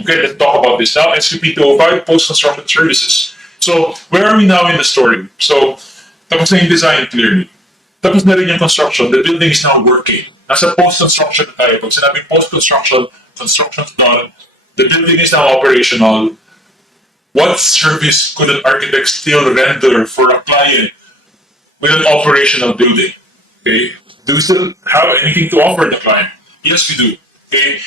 Okay, let's talk about this now. SPP 205, post-construction services. So, where are we now in the story? So, tapos na yung design clearly. Tapos na rin yung construction. The building is now working. Nasa post-construction na tayo. Pag sinabing post-construction, construction's done, the building is now operational. What service could an architect still render for a client with an operational building? Okay, do we still have anything to offer the client? Yes, we do. Okay,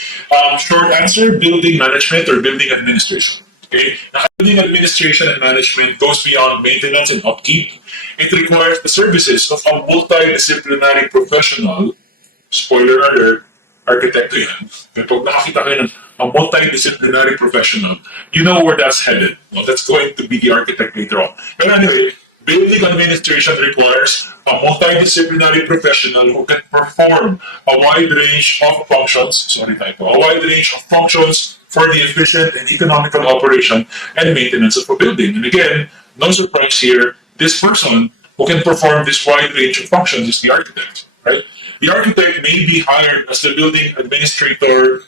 short answer: building management or building administration. Okay, now, building administration and management goes beyond maintenance and upkeep. It requires the services of a multidisciplinary professional. Spoiler alert: architect yan. Pag nakakita kayo ng a multidisciplinary professional, you know where that's headed. Well, that's going to be the architect later on. But anyway, building administration requires a multidisciplinary professional who can perform a wide range of functions, a wide range of functions for the efficient and economical operation and maintenance of a building. And again, no surprise here, this person who can perform this wide range of functions is the architect, right? The architect may be hired as the building administrator,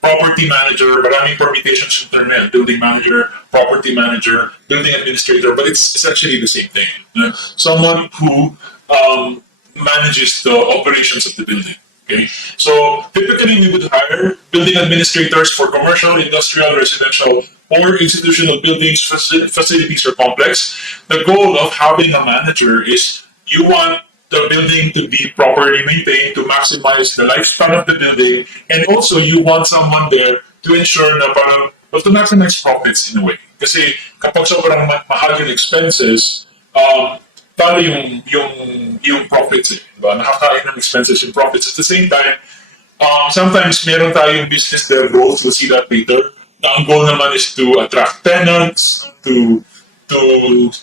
property manager, maraming permutations in term, building manager, property manager, building administrator, but it's essentially the same thing. Someone who manages the operations of the building. Okay, so typically we would hire building administrators for commercial, industrial, residential, or institutional buildings, facilities, or complex. The goal of having a manager is you want the building to be properly maintained to maximize the lifespan of the building, and also you want someone there to ensure na parang, well, to maximize profits in a way. Kasi kapag sobrang mahal yung expenses, talo yung profits eh. Diba? Nakakain ng expenses yung profits. At the same time, sometimes meron tayong business their growth, we'll see that later. Na ang goal naman is to attract tenants, to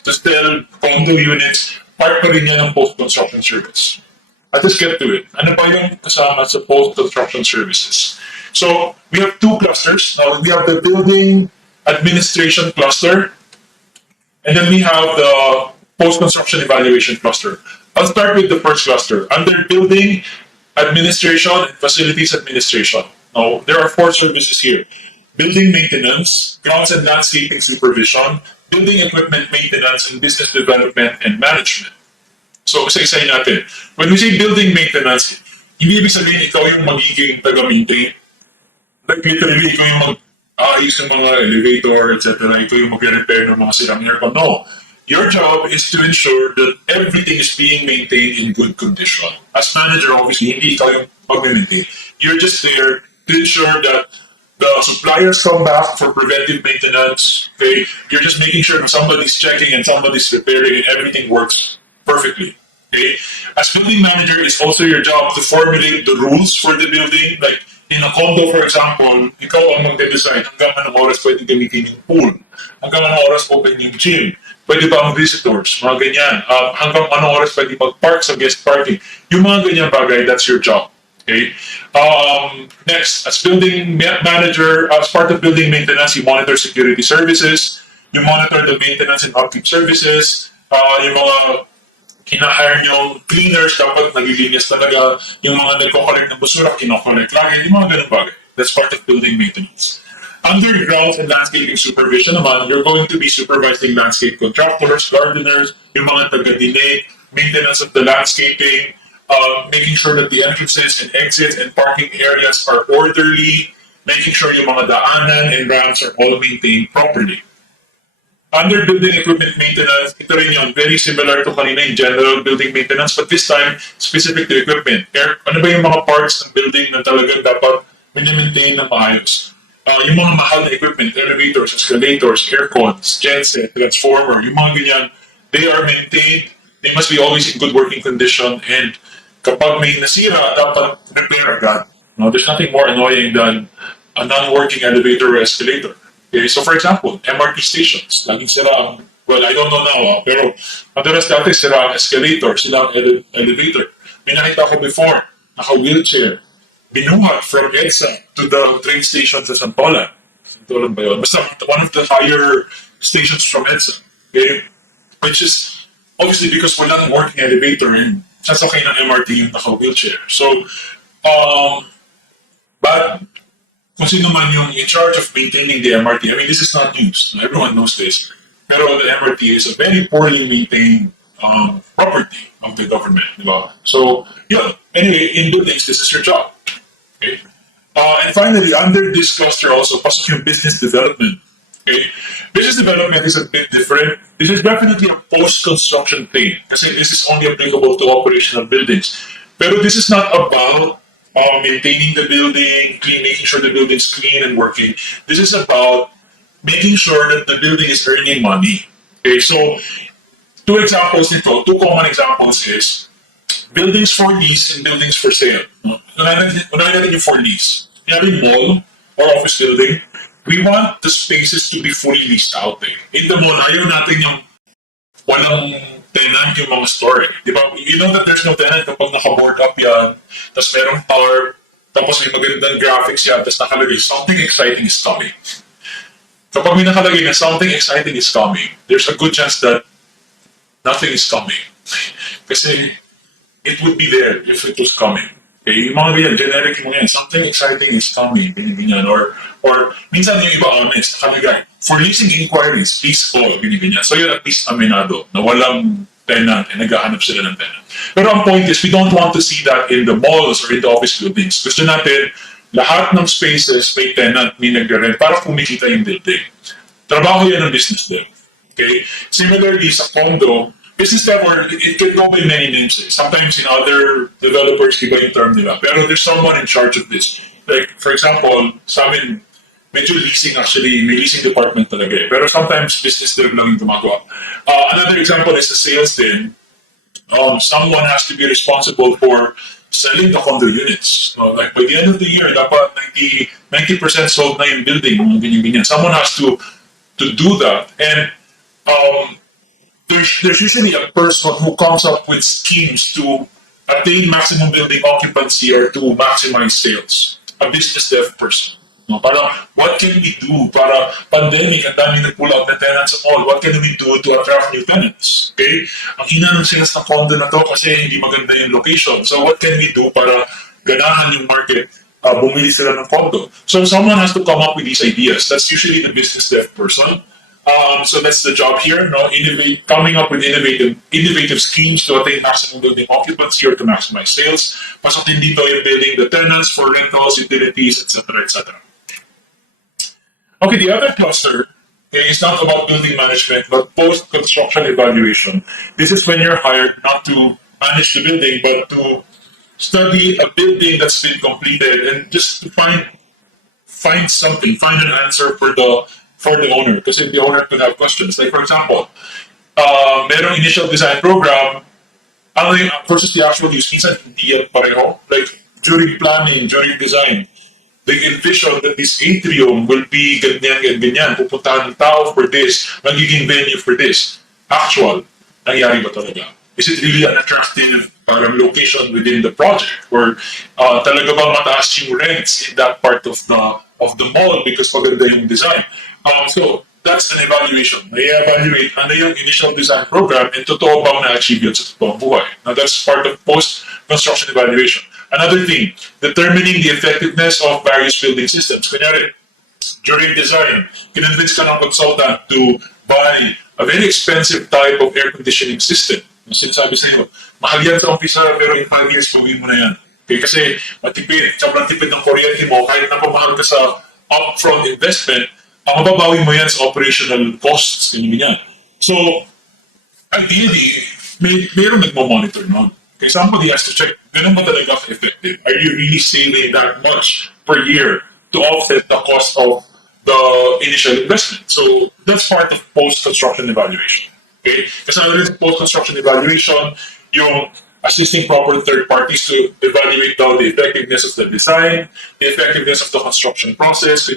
sell condo units, part pa rin yan ng post-construction service. Let's just get to it. Ano ba yung kasama sa post-construction services? So, we have two clusters. Now, we have the building administration cluster, and then we have the post-construction evaluation cluster. I'll start with the first cluster. Under building administration and facilities administration. Now, there are four services here. Building maintenance, grounds and landscaping supervision, building equipment maintenance, and business development and management. So, isa-isahin natin. When we say building maintenance, hindi ibig sabihin ikaw yung magiging taga-maintain. Like, literally, ikaw yung mag-aayos ng mga elevator, etc. Ikaw yung mag-repair ng mga sirang aircon. No. Your job is to ensure that everything is being maintained in good condition. As manager, obviously, hindi ikaw yung mag-maintain. You're just there to ensure that the suppliers come back for preventive maintenance. Okay, you're just making sure that somebody's checking and somebody's repairing and everything works perfectly. Okay, as building manager, it's also your job to formulate the rules for the building. Like in a condo, for example, ikaw ang magde-decide hanggang anong oras pwede gamitin yung pool, hanggang anong oras open yung gym, pwede ba ang visitors, mga ganyan, hanggang anong oras pwede mag-park sa guest parking. Yung mga ganyan bagay, that's your job. Okay. Next, as building manager, as part of building maintenance, you monitor security services, you monitor the maintenance and upkeep services, yung mga kinahire yung cleaners, dapat nagilinis talaga, yung mga nagko-collect ng basura, kino-collect lagi, yung mga ganun bagay. That's part of building maintenance. Under grounds and landscaping supervision naman, you're going to be supervising landscape contractors, gardeners, yung mga taga-dinig, maintenance of the landscaping, making sure that the entrances and exits and parking areas are orderly, making sure yung mga daanan and ramps are all maintained properly. Under building equipment maintenance, ito rin yung very similar to kanina in general building maintenance, but this time, specific to equipment. Ano ba yung mga parts ng building na talagang dapat maintain na maayos? Yung mga mahal na equipment, elevators, escalators, aircons, genset, transformer, yung mga ganyan, they are maintained, they must be always in good working condition, and kapag may nasira, dapat repair agad. No, there's nothing more annoying than a non-working elevator or escalator. Okay, so for example, MRT stations, laging sira ang, well, I don't know now, pero madalas dati sira ang escalator, sila ang elevator. May nakita ko before, naka-wheelchair, binuhat from EDSA to the train station sa Santolan. Santolan ba yun? Basta one of the higher stations from EDSA. Okay? Which is, obviously, because walang working elevator, and sasakay ng MRT yung naka-wheelchair. So, but kung sino man yung in charge of maintaining the MRT. I mean, this is not news. Everyone knows this. Pero the MRT is a very poorly maintained property of the government. Diba? So, yeah. Anyway, in buildings, this is your job. Okay? And finally, under this cluster also, pasok yung business development. Okay? Business development is a bit different. This is definitely a post-construction thing kasi this is only applicable to operational buildings. Pero this is not about maintaining the building, making sure the building is clean and working. This is about making sure that the building is earning money. Okay, so two common examples is buildings for lease and buildings for sale. Unahin natin yung for lease. Yung mall or office building, we want the spaces to be fully leased out. In the mall, ayaw natin yung walang tenant yung mga store. Di ba? You know that there's no tenant kapag naka-board up yan, tapos merong tarp, tapos may magandang graphics yan, tapos nakalagay, something exciting is coming. Kapag may nakalagay na something exciting is coming, there's a good chance that nothing is coming. Kasi it would be there if it was coming. Okay, yung mga ganyan, generic yung mga yan, something exciting is coming, ganyan. Or minsan yung iba honest, nakalagay, for leasing inquiries, please call, ganyan. So yun at least aminado, na walang tenant, naghahanap sila ng tenant. Pero ang point is, we don't want to see that in the malls or in the office buildings. Gusto natin, lahat ng spaces may tenant, may nagre-rent para kumikita yung building. Trabaho yan ng business dev. Okay? Similarly, sa condo, business dev, or it can go by many names. Sometimes in other developers, iba yung term nila. Pero there's someone in charge of this. Like, for example, sa amin, medyo leasing actually, may leasing department talaga eh. Pero sometimes business dev lang yung gumagawa. Another example is the sales din. Someone has to be responsible for selling the condo units. Like by the end of the year, dapat 90% sold na yung building, ganyan. Someone has to do that. And there's usually a person who comes up with schemes to attain maximum building occupancy or to maximize sales. A business dev person. No, parang, what can we do para pandemic, ang dami nag-pull out na tenants at all, what can we do to attract new tenants? Okay? Ang hina ng sales ng condo na to kasi hindi maganda yung location. So what can we do para ganahan yung market, bumili sila ng condo? So someone has to come up with these ideas. That's usually the business dev person. So that's the job here, no? Coming up with innovative schemes to attain maximum building occupancy or to maximize sales. Pasok din dito yung building the tenants for rentals, utilities, etc., etc. Okay, the other cluster is not about building management, but post-construction evaluation. This is when you're hired not to manage the building, but to study a building that's been completed and just to find an answer for the owner. Because the owner could have questions. Like for example, merong initial design program, versus the actual use, minsan hindi yan pareho. Like during planning, during design, they envision that this atrium will be ganyan. Pupuntahan ng tao for this, magiging venue for this. Actual, nangyari ba talaga? Is it really an attractive location within the project? Or talaga bang mataas yung rents in that part of the mall because maganda yung design? So that's an evaluation. Na-evaluate ano yung initial design program and totoo bang na-achieve yun sa totoong buhay. Now that's part of post-construction evaluation. Another thing, determining the effectiveness of various building systems. Kunyari, during design, kinonvince ka ng consultant to buy a very expensive type of air conditioning system. Yung sinasabi sa'yo, mahal yan sa umpisa, pero in 5 years, pawin mo na yan. Okay, kasi matipid, sobrang tipid ng kuryente mo, kahit napamahal ka sa upfront investment, ang mababawi mo yan sa operational costs, ganyan. So, ideally, mayroong nagmo-monitor nun. Okay, somebody has to check, ganun ba talaga effective? Are you really saving that much per year to offset the cost of the initial investment? So that's part of post-construction evaluation. Okay? Kasama rin sa post-construction evaluation, yung assisting proper third parties to evaluate the effectiveness of the design, the effectiveness of the construction process.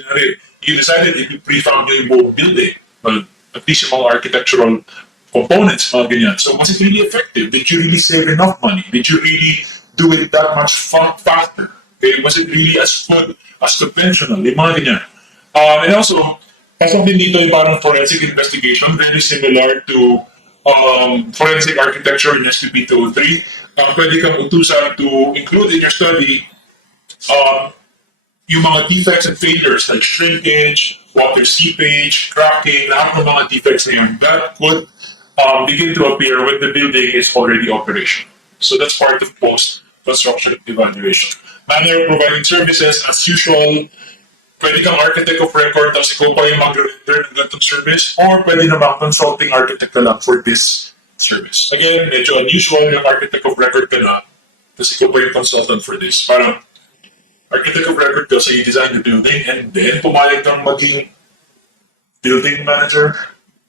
You decided if you prefab yung buong building, well, at least yung mga architectural components, mga ganyan. So was it really effective? Did you really save enough money? Did you really do it that much faster? Okay? Was it really as good as conventional? Yung mga ganyan. And also, pasok din dito yung parang forensic investigation, very similar to forensic architecture in SPP 203. Pwede kang utusan to include in your study yung mga defects and failures like shrinkage, water seepage, cracking, lahat ng mga defects na yun, that could begin to appear when the building is already operational. So that's part of post-construction evaluation. Manner of providing services, as usual, pwede kang architect of record tapos ikaw pa yung mag-render ng ganitong service or pwede naman consulting architect ka lang for this service. Again, medyo unusual yung architect of record ka na tapos ikaw pa yung consultant for this. Parang architect of record ka, so you design the building and then pumayag kang maging building manager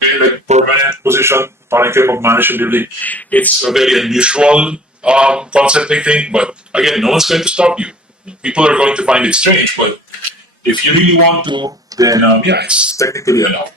in like permanent position, parang kayo mag-manage yung building. It's a very unusual concept, I think, but again, no one's going to stop you. People are going to find it strange, but if you really want to, then yeah, it's technically allowed.